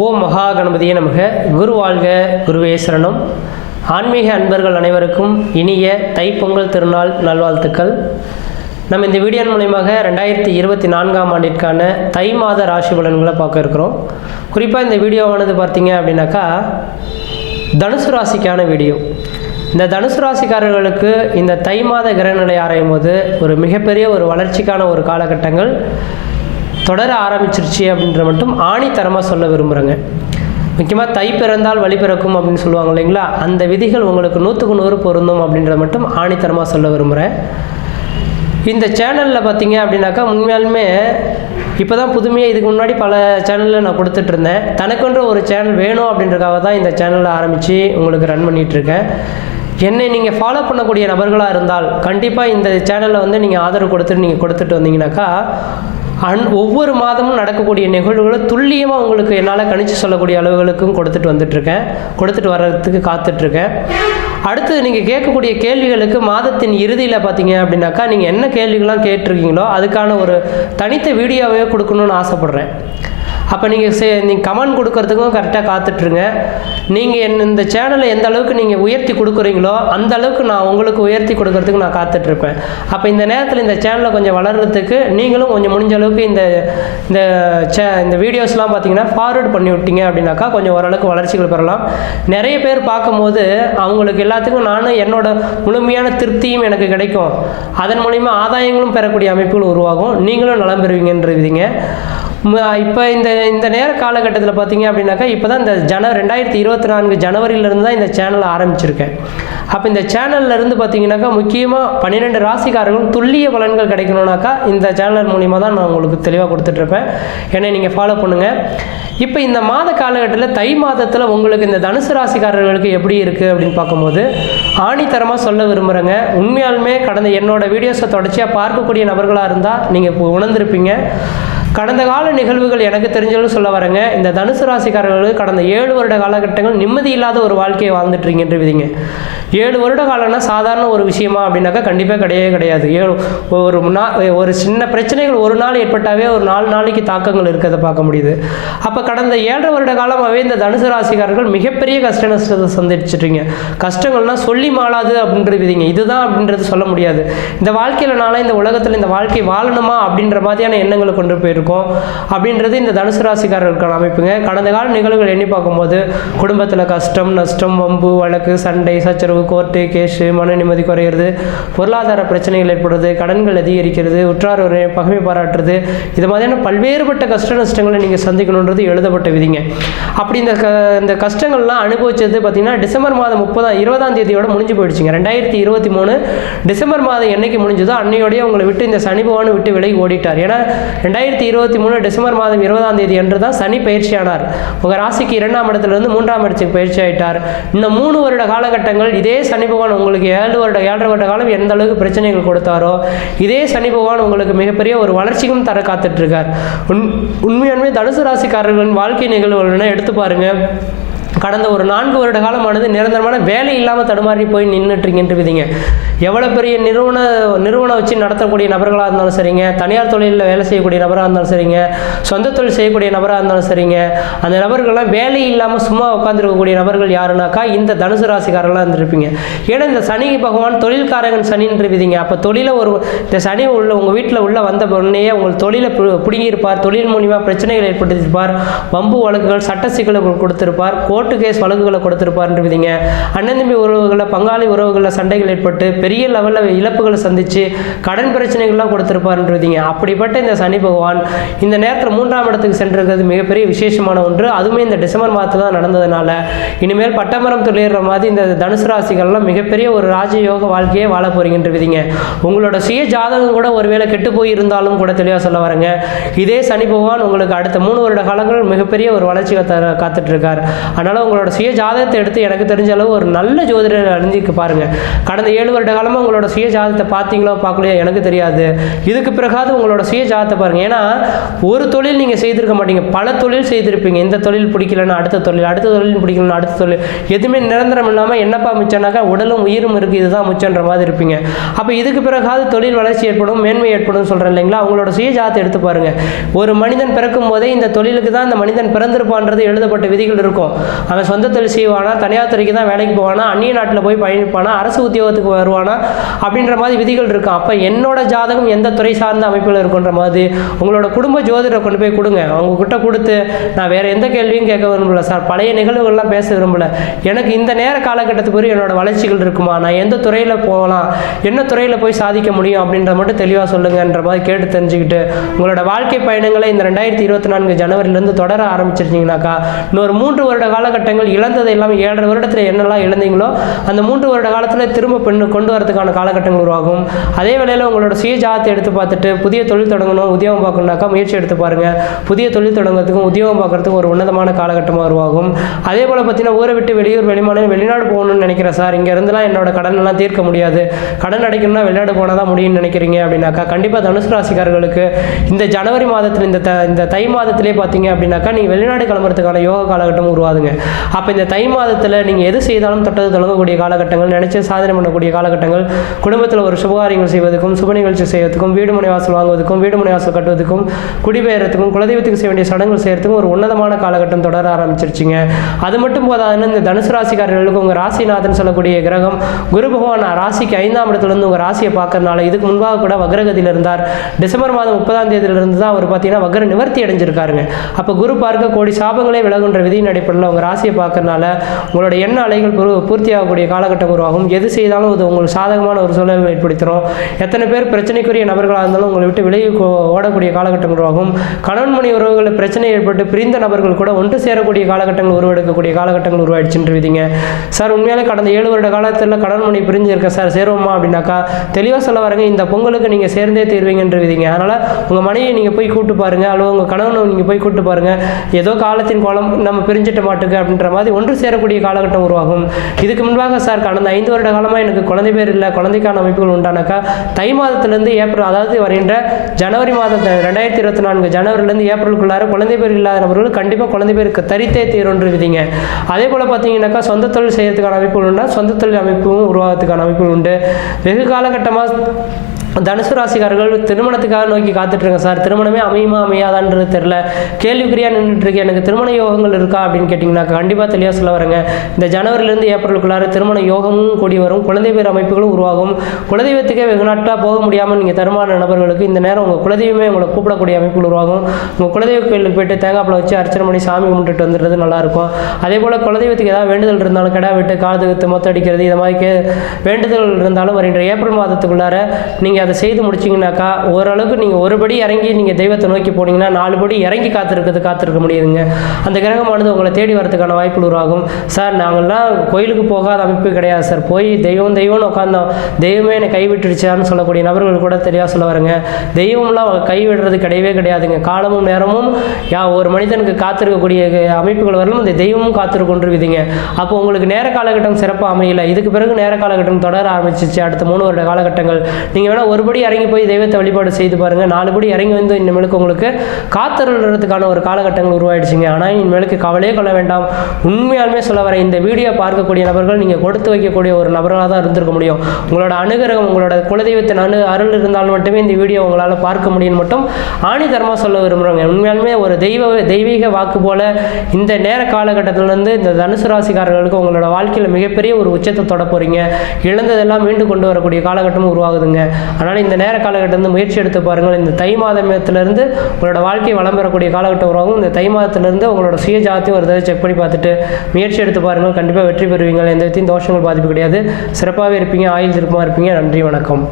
ஓ மகா கணபதியே நமக. குரு வாழ்க குருவேஸ்வரனும் ஆன்மீக அன்பர்கள் அனைவருக்கும் இனிய தைப்பொங்கல் திருநாள் நல்வாழ்த்துக்கள். நம்ம இந்த வீடியோ மூலயமாக ரெண்டாயிரத்தி இருபத்தி நான்காம் ஆண்டிற்கான தை மாத ராசி பலன்களை பார்க்க இருக்கிறோம். குறிப்பாக இந்த வீடியோவானது பார்த்தீங்க அப்படின்னாக்கா தனுசு ராசிக்கான வீடியோ. இந்த தனுசு ராசிக்காரர்களுக்கு இந்த தை மாத கிரகநிலை ஆராயும் போது ஒரு மிகப்பெரிய ஒரு வளர்ச்சிக்கான ஒரு காலகட்டங்கள். தொடர ஆரம்பிச்சிருச்சு அப்படின்ற மட்டும் ஆணித்தரமாக சொல்ல விரும்புகிறேங்க முக்கியமாக தை பிறந்தால் வழி பிறக்கும் அப்படின்னு சொல்லுவாங்க இல்லைங்களா? அந்த விதிகள் உங்களுக்கு நூற்றுக்கு நூறு பொருந்தும் அப்படின்றத மட்டும் ஆணித்தரமாக சொல்ல விரும்புகிறேன் இந்த சேனலில் பார்த்தீங்க அப்படின்னாக்கா உண்மையாலுமே இப்போ தான் புதுமையாக இதுக்கு முன்னாடி பல சேனலில் நான் கொடுத்துட்ருந்தேன் தனக்குன்ற ஒரு சேனல் வேணும் அப்படின்றதுக்காக தான் இந்த சேனலில் ஆரம்பித்து உங்களுக்கு ரன் பண்ணிகிட்ருக்கேன் என்னை நீங்கள் ஃபாலோ பண்ணக்கூடிய நபர்களாக இருந்தால் கண்டிப்பாக இந்த சேனலில் வந்து நீங்கள் ஆதரவு கொடுத்துட்டு நீங்கள் கொடுத்துட்டு வந்தீங்கன்னாக்கா அன் ஒவ்வொரு மாதமும் நடக்கக்கூடிய நிகழ்வுகளை துல்லியமாக உங்களுக்கு என்னால் கணிச்சு சொல்லக்கூடிய அளவுகளுக்கும் கொடுத்துட்டு வந்துட்டுருக்கேன். கொடுத்துட்டு வர்றதுக்கு காத்துட்ருக்கேன் அடுத்தது நீங்கள் கேட்கக்கூடிய கேள்விகளுக்கு மாதத்தின் இறுதியில் பார்த்தீங்க அப்படின்னாக்கா நீங்கள் என்ன கேள்விகள்லாம் கேட்டிருக்கீங்களோ அதுக்கான ஒரு தனித்த வீடியோவே கொடுக்கணும்னு ஆசைப்பட்றேன். அப்போ நீங்கள் சே நீங்கள் கமெண்ட் கொடுக்கறதுக்கும் கரெக்டாக காத்துட்ருங்க. நீங்கள் என் இந்த சேனலை எந்த அளவுக்கு நீங்கள் உயர்த்தி கொடுக்குறீங்களோ அந்த அளவுக்கு நான் உங்களுக்கு உயர்த்தி கொடுக்கறதுக்கு நான் காத்துட்ருப்பேன். அப்போ இந்த நேரத்தில் இந்த சேனலை கொஞ்சம் வளர்கிறதுக்கு நீங்களும் கொஞ்சம் முடிஞ்ச அளவுக்கு இந்த இந்த சே இந்த வீடியோஸ்லாம் பார்த்தீங்கன்னா ஃபார்வர்ட் பண்ணி விட்டீங்க அப்படின்னாக்கா கொஞ்சம் ஓரளவுக்கு வளர்ச்சிகள் பெறலாம். நிறைய பேர் பார்க்கும்போது அவங்களுக்கு எல்லாத்துக்கும் நானும் என்னோட முழுமையான திருப்தியும் எனக்கு கிடைக்கும். அதன் மூலிமா ஆதாயங்களும் பெறக்கூடிய அமைப்புகள் உருவாகும். நீங்களும் நலம் பெறுவீங்கன்ற விதிங்க. இப்போ இந்த இந்த நேர காலகட்டத்தில் பார்த்தீங்க அப்படின்னாக்கா இப்போ தான் இந்த ஜன ரெண்டாயிரத்தி இருபத்தி நான்கு ஜனவரியிலேருந்து தான் இந்த சேனல் ஆரம்பிச்சிருக்கேன் அப்போ இந்த சேனல்ல இருந்து பார்த்தீங்கன்னாக்கா முக்கியமாக பன்னிரெண்டு ராசிக்காரர்களும் துல்லிய பலன்கள் கிடைக்கணும்னாக்கா இந்த சேனல் மூலிமா தான் நான் உங்களுக்கு தெளிவாக கொடுத்துட்ருப்பேன் என்னை நீங்கள் ஃபாலோ பண்ணுங்கள் இப்போ இந்த மாத காலகட்டத்தில் தை மாதத்தில் உங்களுக்கு இந்த தனுசு ராசிக்காரர்களுக்கு எப்படி இருக்குது அப்படின்னு பார்க்கும்போது ஆணித்தரமாக சொல்ல விரும்புகிறேங்க உண்மையாலுமே கடந்த என்னோடய வீடியோஸை தொடர்ச்சியாக பார்க்கக்கூடிய நபர்களாக இருந்தால் நீங்கள் இப்போ உணர்ந்திருப்பீங்க. கடந்த கால நிகழ்வுகள் எனக்கு தெரிஞ்சளவு சொல்ல வரேங்க. இந்த தனுசு ராசிக்காரர்களுக்கு கடந்த ஏழு வருட காலகட்டங்கள் நிம்மதி இல்லாத ஒரு வாழ்க்கையை வாழ்ந்துட்டுருங்கன்ற விதிங்க ஏழு வருட காலம்னா சாதாரண ஒரு விஷயமா அப்படின்னாக்கா கண்டிப்பாக கிடையவே கிடையாது. ஏழு ஒரு நா ஒரு சின்ன பிரச்சனைகள் ஒரு நாள் ஏற்பட்டாவே ஒரு நாலு நாளைக்கு தாக்கங்கள் இருக்கிறத பார்க்க முடியுது. அப்போ கடந்த ஏழரை வருட காலமாகவே இந்த தனுசு ராசிக்காரர்கள் மிகப்பெரிய கஷ்ட நஷ்டத்தை சந்திச்சிட்றீங்க கஷ்டங்கள்னா சொல்லி மாளாது அப்படின்ற விதிங்க. இதுதான் அப்படின்றது சொல்ல முடியாது. இந்த வாழ்க்கையில் நாளாக இந்த உலகத்தில் இந்த வாழ்க்கை வாழணுமா அப்படின்ற மாதிரியான எண்ணங்களை கொண்டு போயிடும் இருக்கும் அப்படின்றது இந்த தனுசு ராசிக்காரர்களுக்கான அமைப்புங்க. கடந்த கால நிகழ்வுகள் எண்ணி பார்க்கும்போது குடும்பத்தில் கஷ்டம் நஷ்டம் வம்பு வழக்கு சண்டை சச்சரவு கோர்ட்டு கேஸு மன நிம்மதி குறையிறது பொருளாதார பிரச்சனைகள் ஏற்படுறது கடன்கள் அதிகரிக்கிறது உற்றார் உறவினை பகமை பாராட்டுறது இது மாதிரியான பல்வேறுபட்ட கஷ்ட நஷ்டங்களை நீங்கள் சந்திக்கணுன்றது எழுதப்பட்ட விதிங்க. அப்படி இந்த க இந்த கஷ்டங்கள்லாம் அனுபவிச்சது பார்த்தீங்கன்னா டிசம்பர் மாதம் முப்பதாம் இருபதாம் தேதியோட முடிஞ்சு போயிடுச்சுங்க. ரெண்டாயிரத்தி இருபத்தி மூணு டிசம்பர் மாதம் என்னைக்கு முடிஞ்சதோ அன்னையோடய உங்களை விட்டு இந்த சனி பகவான் விட்டு விலகி ஓடிட்டார். ஏன்னா ரெண்டாயிரத்தி இருபத்தி மூணு டிசம்பர் மாதம் இருபதாம் தேதி அன்று தான் சனி பயிற்சியானார். உங்கள் ராசிக்கு இரண்டாம் இடத்துலேருந்து மூன்றாம் இடத்துக்கு பயிற்சி ஆயிட்டார் இந்த மூணு வருட காலகட்டங்கள் இதே சனி பகவான் உங்களுக்கு ஏழு வருட ஏழரை வருட காலம் எந்த அளவுக்கு பிரச்சனைகள் கொடுத்தாரோ இதே சனி பகவான் உங்களுக்கு மிகப்பெரிய ஒரு வளர்ச்சிக்கும் தர காத்துட்ருக்கார் உண் உண்மையாலுமே தனுசு ராசிக்காரர்களின் வாழ்க்கை நிகழ்வுகள்னா எடுத்து பாருங்க. கடந்த ஒரு நான்கு வருட காலமானது நிரந்தரமான வேலை இல்லாமல் தடுமாறி போய் நின்றுட்டுருங்கன்ட்டு விதிங்க. எவ்வளோ பெரிய நிறுவன நிறுவனம் வச்சு நடத்தக்கூடிய நபர்களாக இருந்தாலும் சரிங்க. தனியார் தொழிலில் வேலை செய்யக்கூடிய நபராக இருந்தாலும் சரிங்க. சொந்த தொழில் செய்யக்கூடிய நபராக இருந்தாலும் சரிங்க. அந்த நபர்கள்லாம் வேலை இல்லாமல் சும்மா உட்காந்துருக்கக்கூடிய நபர்கள் யாருனாக்கா இந்த தனுசு ராசிக்காரர்களாக இருந்திருப்பீங்க. ஏன்னா இந்த சனி பகவான் தொழில்காரகன் சனின்று விதிங்க. அப்போ தொழிலை ஒரு இந்த சனி உள்ள உங்கள் வீட்டில் உள்ள வந்த உடனேயே உங்கள் தொழிலை பு- பிடுங்கியிருப்பார். தொழில் மூலிமா பிரச்சனைகள் ஏற்படுத்தியிருப்பார். வம்பு வழக்குகள் சட்ட சிக்கலை கொடுத்திருப்பார். கோர்ட்டு கேஸ் வழக்குகளை கொடுத்திருப்பார்ன்ற அண்ணன் தம்பி உறவுகளில் பங்காளி உறவுகளில் சண்டைகள் ஏற்பட்டு பெரிய லெவலில் இழப்புகளை சந்தித்து கடன் பிரச்சனைகள்லாம் கொடுத்துருப்பாருன்றீங்க. அப்படிப்பட்ட இந்த சனி பகவான் இந்த நேரத்தில் மூன்றாம் இடத்துக்கு சென்றிருக்கிறது மிகப்பெரிய விசேஷமான ஒன்று. அதுவுமே இந்த டிசம்பர் மாதத்தில் தான் நடந்ததுனால இனிமேல் பட்டமரம் துளிர்ற மாதிரி இந்த தனுசு ராசிகள்லாம் மிகப்பெரிய ஒரு ராஜயோக வாழ்க்கையே வாழ போறீங்கன்ற விதிங்க உங்களோட சுய ஜாதகம் கூட ஒருவேளை கெட்டு போயிருந்தாலும் கூட தெளிவாக சொல்ல வரேங்க. இதே சனி பகவான் உங்களுக்கு அடுத்த மூணு வருட காலங்கள் மிகப்பெரிய ஒரு வளர்ச்சி காத்த காத்துட்டு இருக்கார். அதனால் உங்களோட சுய ஜாதகத்தை எடுத்து எனக்கு தெரிஞ்ச அளவு ஒரு நல்ல ஜோதிடர் அறிஞ்சிக்க பாருங்கள் கடந்த ஏழு வருட காலமாக உங்களோட சுய ஜாதகத்தை பார்த்தீங்களோ பார்க்கலையோ எனக்கு தெரியாது. இதுக்கு பிறகாவது உங்களோட சுய ஜாதகத்தை பாருங்கள் ஏன்னா ஒரு தொழில் நீங்கள் செய்திருக்க மாட்டீங்க. பல தொழில் செய்திருப்பீங்க. இந்த தொழில் பிடிக்கலன்னா அடுத்த தொழில் அடுத்த தொழில் பிடிக்கலன்னா அடுத்த தொழில். எதுவுமே நிரந்தரம் இல்லாமல் என்னப்பா மிச்சம்னாக்கா உடலும் உயிரும் இருக்குது இதுதான் மிச்சன்ற மாதிரி இருப்பீங்க. அப்போ இதுக்கு பிறகாவது தொழில் வளர்ச்சி ஏற்படும் மேன்மை ஏற்படும் சொல்கிறேன் இல்லைங்களா? அவங்களோட சுய ஜாதத்தை எடுத்து பாருங்கள் ஒரு மனிதன் பிறக்கும் போதே இந்த தொழிலுக்கு தான் இந்த மனிதன் பிறந்திருப்பான்றது எழுதப்பட்ட விதிகள் இருக்கும். அவன் சொந்த தொழில் செய்வானா தனியார் துறைக்கு தான் வேலைக்கு போவானா அந்நிய நாட்டில் போய் பயணிப்பானா அரசு உத்தியோகத்துக்கு வருவானா அப்படின்ற மாதிரி விதிகள் இருக்கும். அப்போ என்னோட ஜாதகம் எந்த துறை சார்ந்த அமைப்பில் இருக்குன்ற மாதிரி உங்களோட குடும்ப ஜோதிடரை கொண்டு போய் கொடுங்க. அவங்கக்கிட்ட கொடுத்து நான் வேறு எந்த கேள்வியும் கேட்க விரும்பல சார். பழைய நிகழ்வுகள்லாம் பேச விரும்பல. எனக்கு இந்த நேர காலகட்டத்துக்கு பிறகு என்னோட வளர்ச்சிகள் இருக்குமா? நான் எந்த துறையில் போகலாம்? என்ன துறையில் போய் சாதிக்க முடியும் அப்படின்ற மட்டும் தெளிவாக சொல்லுங்கன்ற மாதிரி கேட்டு தெரிஞ்சுக்கிட்டு உங்களோட வாழ்க்கை பயணங்களை இந்த ரெண்டாயிரத்தி இருபத்தி நான்கு ஜனவரியிலேருந்து தொடர ஆரம்பிச்சிருந்தீங்கனாக்கா இன்னொரு மூன்று வருட காலகட்டங்கள் இழந்தது எல்லாம் ஏழரை வருடத்தில் என்னெல்லாம் இழந்தீங்களோ அந்த மூன்று வருட காலத்தில் திரும்ப பெண்ணு கொண்டு வரதுக்கான காலகட்டங்கள் உருவாகும். அதே வேளையில் உங்களோட சுய ஜாதத்தை எடுத்து பார்த்துட்டு புதிய தொழில் தொடங்கணும் உத்தியோகம் பார்க்கணுனாக்கா முயற்சி எடுத்து பாருங்கள் புதிய தொழில் தொடங்குறதுக்கும் உத்தியோகம் பார்க்குறதுக்கும் ஒரு உன்னதமான காலகட்டமாக உருவாகும். அதே போல் பார்த்தீங்கன்னா ஊரை விட்டு வெளியூர் வெளிமாநிலம் வெளிநாடு போகணும்னு நினைக்கிறேன் சார் இங்கே இருந்துலாம் என்னோட கடன்லாம் தீர்க்க முடியாது. கடன் அடைக்கணும்னா வெளிநாடு போனால் தான் முடியும்னு நினைக்கிறீங்க அப்படின்னாக்கா கண்டிப்பாக தனுசு ராசிக்காரர்களுக்கு இந்த ஜனவரி மாதத்தில் இந்த த இந்த தை மாதத்திலே பார்த்தீங்க அப்படின்னாக்கா நீங்கள் வெளிநாடு கிளம்புறதுக்கான யோக காலகட்டம் உருவாதுங்க அப்போ இந்த தை மாதத்தில் நீங்கள் எது செய்தாலும் தொட்டது தொடங்கக்கூடிய காலகட்டங்கள் நினைச்சு சாதனை பண்ணக்கூடிய காலகட்டங்கள் குடும்பத்தில் ஒரு சுபகாரியங்கள் செய்வதற்கும் சுப நிகழ்ச்சி செய்வதற்கும் வீடு மனை வாசல் வாங்குவதற்கும் வீடு மனை வாசல் கட்டுவதற்கும் குடிபெயர்றதுக்கும் குலதெய்வத்துக்கு செய்ய வேண்டிய சடங்குகள் செய்யறதுக்கும் ஒரு உன்னதமான காலகட்டம் தொடர ஆரம்பிச்சிருச்சிங்க. அது மட்டும் போதாதுன்னு இந்த தனுசு ராசிக்காரர்களுக்கு உங்கள் ராசிநாதன் சொல்லக்கூடிய கிரகம் குரு பகவான் ராசிக்கு ஐந்தாம் இடத்துலேருந்து உங்கள் ராசியை பார்க்கறதுனால இதுக்கு முன்பாக கூட வக்ரகதியில் இருந்தார். டிசம்பர் மாதம் முப்பதாம் தேதியிலிருந்து தான் அவர் பார்த்தீங்கன்னா வக்ர நிவர்த்தி அடைஞ்சிருக்காருங்க. அப்போ குரு பார்க்க கோடி சாபங்களே விலகுன்ற விதியின் அடிப்படையில் உங்கள் ராசியை பார்க்கறதுனால உங்களோட எண்ண அலைகள் பூ பூர்த்தியாகக்கூடிய காலகட்டம் உருவாகும் எது செய்தாலும் அது உங்களுக்கு சாதகமான ஒரு சூழல் ஏற்படுத்திடும் எத்தனை பேர் பிரச்சனைக்குரிய நபர்களாக இருந்தாலும் உங்களை விட்டு விலகி ஓடக்கூடிய காலகட்டம் உருவாகும் கணவன் மணி உறவுகளில் பிரச்சனை ஏற்பட்டு பிரிந்த நபர்கள் கூட ஒன்று சேரக்கூடிய காலகட்டங்கள் உருவெடுக்கக்கூடிய காலகட்டங்கள் உருவாயிடுச்சுன்னு விதிங்க சார் உண்மையாலே கடந்த ஏழு வருட காலத்தில் கணவன் மணி பிரிஞ்சு சார் சேருவோமா அப்படின்னாக்கா தெளிவாக சொல்ல வரங்க இந்த பொங்கலுக்கு நீங்கள் சேர்ந்தே தீர்வீங்கன்ற விதிங்க அதனால் உங்கள் மனைவியை நீங்கள் போய் கூப்பிட்டு பாருங்க அல்லது உங்கள் கணவனை நீங்கள் போய் கூப்பிட்டு பாருங்க. ஏதோ காலத்தின் கோலம் நம்ம பிரிஞ்சிட்ட மாட்டுக்கு அப்படின்ற மாதிரி ஒன்று சேரக்கூடிய காலகட்டம் உருவாகும். இதுக்கு முன்பாக சார் கடந்த ஐந்து வருட காலமாக எனக்கு குழந்தை பேர் இல்லை குழந்தைக்கான அமைப்புகள் உண்டானாக்கா தை மாதத்திலிருந்து ஏப்ரல் அதாவது வருகின்ற ஜனவரி மாதம் ரெண்டாயிரத்தி இருபத்தி நான்கு ஜனவரிலேருந்து ஏப்ரலுக்குள்ளார குழந்தை பேர் இல்லாத நபர்கள் கண்டிப்பாக குழந்தை பேருக்கு தரித்தே தீரொன்று விதிங்க அதே போல் பார்த்தீங்கன்னாக்கா சொந்த தொழில் செய்யறதுக்கான அமைப்புகள் உண்டா? சொந்த தொழில் அமைப்பும் உருவாகிறதுக்கான அமைப்புகள் உண்டு. வெகு காலகட்டமாக தனுசு ராசிக்காரர்கள் திருமணத்துக்காக நோக்கி காத்துட்ருங்க சார். திருமணமே அமையுமா அமையாதான்றது தெரில கேள்விக்குறியாக நின்றுட்டு எனக்கு திருமண யோகங்கள் இருக்கா அப்படின்னு கேட்டிங்கன்னா கண்டிப்பாக தெளிவாக சொல்ல வரேங்க. இந்த ஜனவரிலேருந்து ஏப்ரலுக்குள்ளார திருமண யோகமும் கூடி வரும். குழந்தை பேர் அமைப்புகளும் உருவாகும். குலதெய்வத்துக்கே வெகு நாட்களாக போக முடியாமல் நீங்கள் தருமான நபர்களுக்கு இந்த நேரம் உங்கள் குலதெய்வமே உங்களை கூப்பிடக்கூடிய அமைப்புகள் உருவாகும். உங்கள் குலதெய்வ கோயிலுக்கு போயிட்டு தேங்காய்ப்பழம் வச்சு அர்ச்சனை பண்ணி சாமி கும்பிட்டுட்டு வந்துடுறது நல்லாயிருக்கும் அதே போல் குலதெய்வத்துக்கு ஏதாவது வேண்டுதல் இருந்தாலும் கிடா விட்டு காது மொத்த அடிக்கிறது இது மாதிரி கே வேண்டுதல் இருந்தாலும் வருகின்ற ஏப்ரல் மாதத்துக்குள்ளார நீங்கள் அதை செய்து முடிச்சிங்கனாக்கா ஓரளவுக்கு நீங்கள் ஒரு படி இறங்கி நீங்கள் தெய்வத்தை நோக்கி போனீங்கன்னா நாலு படி இறங்கி காத்திருக்கிறது காத்திருக்க முடியுதுங்க. அந்த கிரகமானது உங்களை தேடி வரதுக்கான வாய்ப்புகள் உருவாகும் சார் நாங்கள்லாம் கோயிலுக்கு போகாத அமைப்பு கிடையாது சார். போய் தெய்வம் தெய்வம்னு உட்காந்தோம் தெய்வமே என்னை கைவிட்டுடுச்சான்னு சொல்லக்கூடிய நபர்கள் கூட தெரியாது சொல்ல வரேங்க. தெய்வம்லாம் கைவிடுறது கிடையவே கிடையாதுங்க. காலமும் நேரமும் யா ஒரு மனிதனுக்கு காத்திருக்கக்கூடிய அமைப்புகள் வரலும் இந்த தெய்வமும் காத்திருக்கொண்டு விதிங்க அப்போ உங்களுக்கு நேர காலகட்டம் சிறப்பாக அமையல. இதுக்கு பிறகு நேர காலகட்டம் தொடர ஆரம்பிச்சிச்சு. அடுத்த மூணு வருட காலகட்டங்கள். நீங்கள் வேணால் ஒரு படி இறங்கி போய் தெய்வத்தை வழிபாடு செய்து பாருங்கள் நாலு படி இறங்கி வந்து இனிமேலுக்கு உங்களுக்கு காத்தருள்றதுக்கான ஒரு காலகட்டங்கள் உருவாயிடுச்சுங்க. ஆனால் இனிமேலுக்கு கவலையே கொள்ள வேண்டாம். உண்மையாலுமே சொல்ல வரேன் இந்த வீடியோ பார்க்கக்கூடிய நபர்கள் நீங்கள் கொடுத்து வைக்கக்கூடிய ஒரு நபராக தான் இருந்திருக்க முடியும். உங்களோட அனுகிரகம் உங்களோட குலதெய்வத்தின் அணு அருள் இருந்தால் மட்டுமே இந்த வீடியோ உங்களால் பார்க்க முடியும் மட்டும் ஆணிதரமாக சொல்ல விரும்புகிறாங்க உண்மையாலுமே ஒரு தெய்வ தெய்வீக வாக்கு போல இந்த நேர காலகட்டத்திலிருந்து இந்த தனுசு ராசிக்காரர்களுக்கு உங்களோட வாழ்க்கையில் மிகப்பெரிய ஒரு உச்சத்தை தொட போகிறீங்க இழந்ததெல்லாம் மீண்டும் கொண்டு வரக்கூடிய காலகட்டமும் உருவாகுதுங்க. அதனால் இந்த நேர காலகட்டத்தில் முயற்சி எடுத்து பாருங்கள். இந்த தை மாதத்திலிருந்து உங்களோட வாழ்க்கை வளம் பெறக்கூடிய காலகட்டம் உருவாகும் இந்த தை மாதத்திலிருந்து உங்களோட சுய ஜாத்தியம் ஒரு தடவை செக் பண்ணி பார்த்துட்டு முயற்சி எடுத்து பாருங்கள். கண்டிப்பாக வெற்றி பெறுவீங்க. எந்த விதத்தையும் தோஷங்கள் பாதிப்பு கிடையாது. சிறப்பாகவே இருப்பீங்க. ஆயுள் திருப்பமாக இருப்பீங்க. நன்றி வணக்கம்.